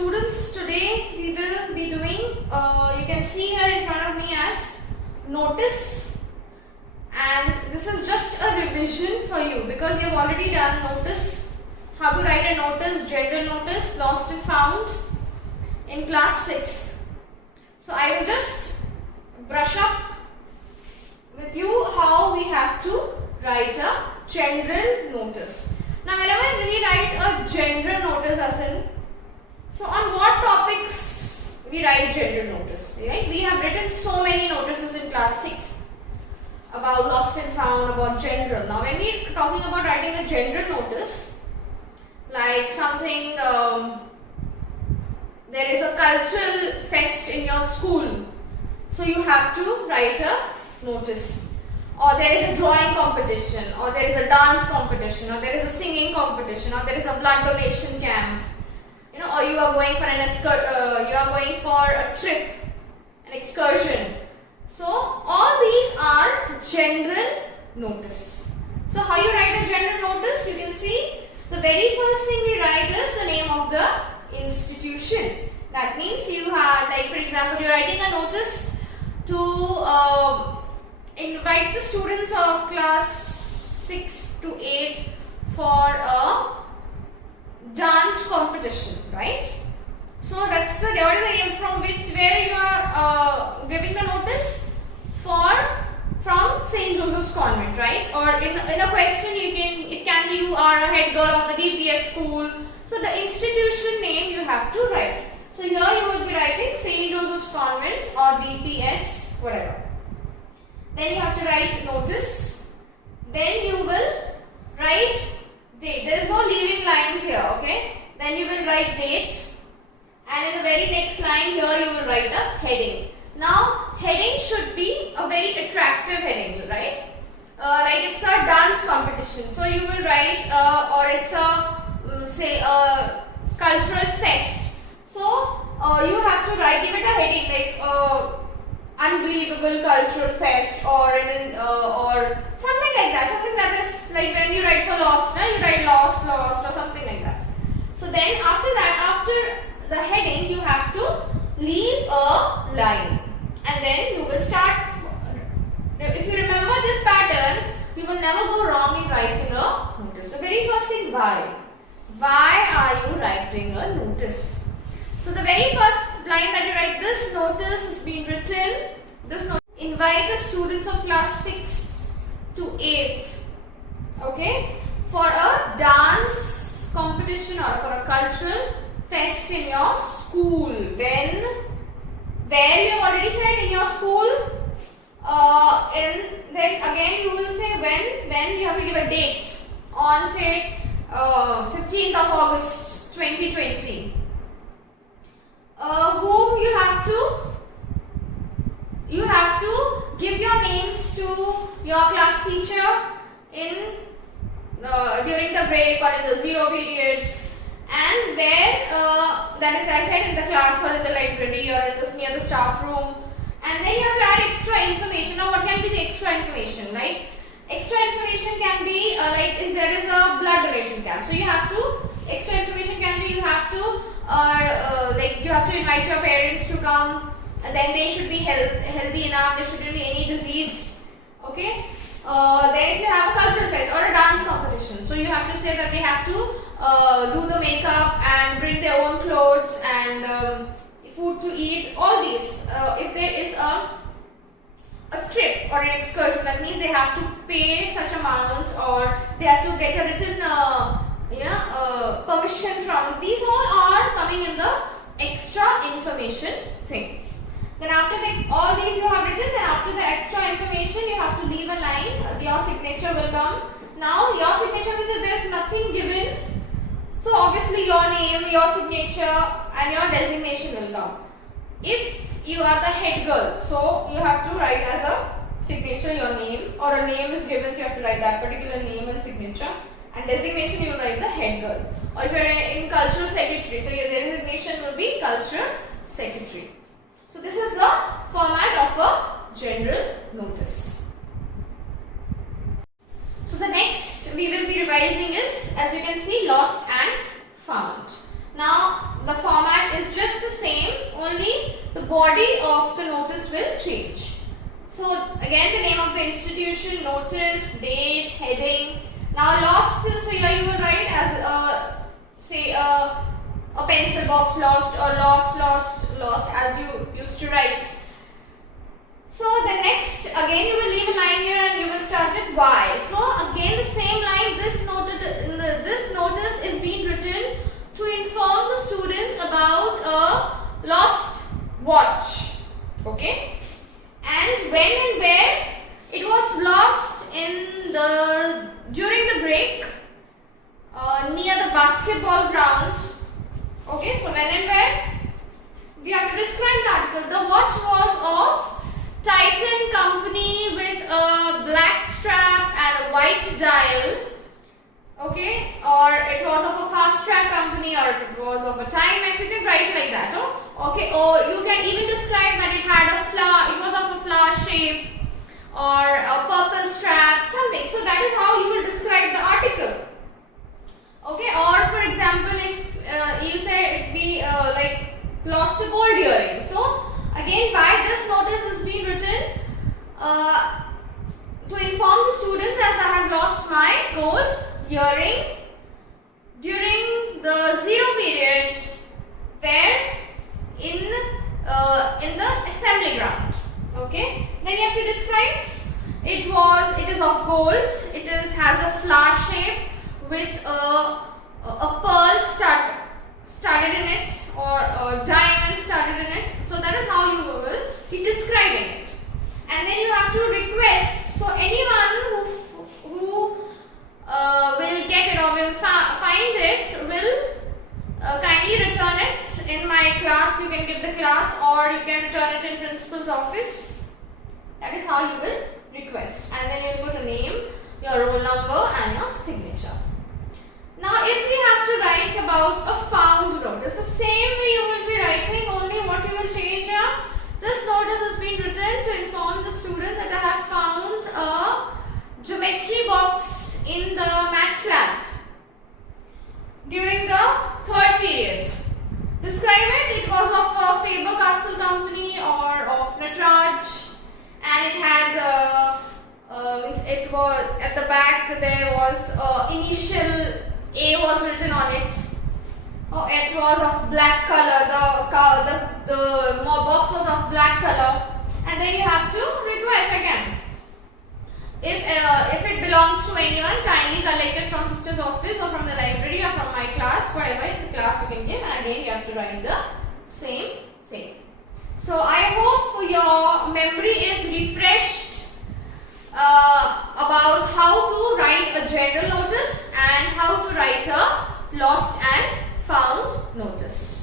students, today we will be doing, you can see here in front of me as notice, and this is just a revision for you because you have already done notice, how to write a notice, general notice, lost and found in class 6th. So I will just brush up with you how we have to write a general notice. Now whenever we write a general notice as in, so on what topics we write general notice, right? We have written so many notices in class 6 about lost and found, about general. Now when we are talking about writing a general notice, like something, there is a cultural fest in your school, so you have to write a notice. Or there is a drawing competition, or there is a dance competition, or there is a singing competition, or there is a blood donation camp, or you are going for a trip, an excursion. So all these are general notice. So how you write a general notice? You can see the very first thing we write is the name of the institution. That means you have, like for example, you are writing a notice to invite the students of class 6 to 8 for a dance competition, right? So that's the name from where you are giving the notice from St. Joseph's Convent, right? Or in a question it can be you are a head girl of the DPS school. So the institution name you have to write. So here you will be writing St. Joseph's Convent or DPS, whatever. Then you have to write notice. Then you will write date. There is no leaving lines here, okay? Then you will write date. And in the very next line here you will write the heading. Now heading should be a very attractive heading, right? Like it's a dance competition. So you will write or it's a say a cultural fest. So you have to write, give it a heading like unbelievable cultural fest or something like that. Something that is like when you write for lost, you write lost or something like that. So then after that, after the heading, you have to leave a line. And then you will start, if you remember this pattern, you will never go wrong in writing a notice. The very first thing, why? Why are you writing a notice? So the very first line that you write, this notice has been written, this notice, invite the students of class 6 to 8, okay, for a dance competition or for a cultural fest in your school. Where you have already said in your school, and then again you will say when you have to give a date on say 15th of August 2020. Whom you have to give your names to your class teacher in during the break or in the zero period, and where that is I said in the class or in the library or in near the staff room. And then you have to add extra information. Now what can be the extra information? Like extra information can be like there is a blood donation camp. So you have to, extra information can be you have to like you have to invite your parents to come, and then they should be healthy enough, there shouldn't be any disease, okay? Then if you have a cultural fest or a dance competition, so you have to say that they have to do the makeup and bring their own clothes and food to eat, all these. If there is a trip or an excursion, that means they have to pay such amount or they have to get a written permission from. These all are coming in the extra information thing. Then after all these you have written, then after the extra information you have to leave a line. Your signature will come. Now your signature means if there is nothing given, so obviously your name, your signature and your designation will come. If you are the head girl, so you have to write as a signature your name, or a name is given, so you have to write that particular name and signature, and designation you will write the head girl. Or if you are in cultural secretary, so your designation will be cultural secretary. So this is the format of a general notice. So the next we will be revising is, as you can see, lost and found. Now the format body of the notice will change. So again, the name of the institution, notice, date, heading. Now lost, so here you will write as say a pencil box lost, or lost as you used to write. So the next, again you will leave a line here and you will start with why. So again the same line, this notice is being written to inform the students about a lost watch. Okay, and when and where it was lost during the break near the basketball ground. Okay, so when and where we have to describe the article. The watch was of Titan company with a black strap and a white dial. Okay, or it was of a fast track company, or if it was of a Timex, you can write like that. Oh, okay, or you can even describe that it had a flower, it was of a flower shape, or a purple strap, something. So that is how you will describe the article. Okay, or for example, if you say it be like lost a gold earring. So again, why this notice is being written to inform the students, as I have lost my gold earring during the zero period, where in the assembly ground. Okay, then you have to describe it is of gold, has a flower shape with a pearl studded in it, or a diamond studded in it. So that is how you will be describing it. And then you have to request. So anyone who will get it or will find it will kindly return it in my class. You can give the class, or you can return it in principal's office. That is how you will request. And then you will put a name, your roll number and your signature. Now if we have to write about a found notice, the same way you will be writing, only what you will change here, this notice has been written to inform the students that I have found a geometry box in the maths lab during the third period. Describe it. It was of a Faber-Castell company or of Natraj, and it had it was at the back there was initial A was written on it. Oh, it was of black color. The box was of black color, and then you have to request again. If it belongs to anyone, kindly collect it from sister's office or from the library or from my class, whatever the class you can give, and again you have to write the same thing. So I hope your memory is refreshed about how to write a general notice and how to write a lost and found notice.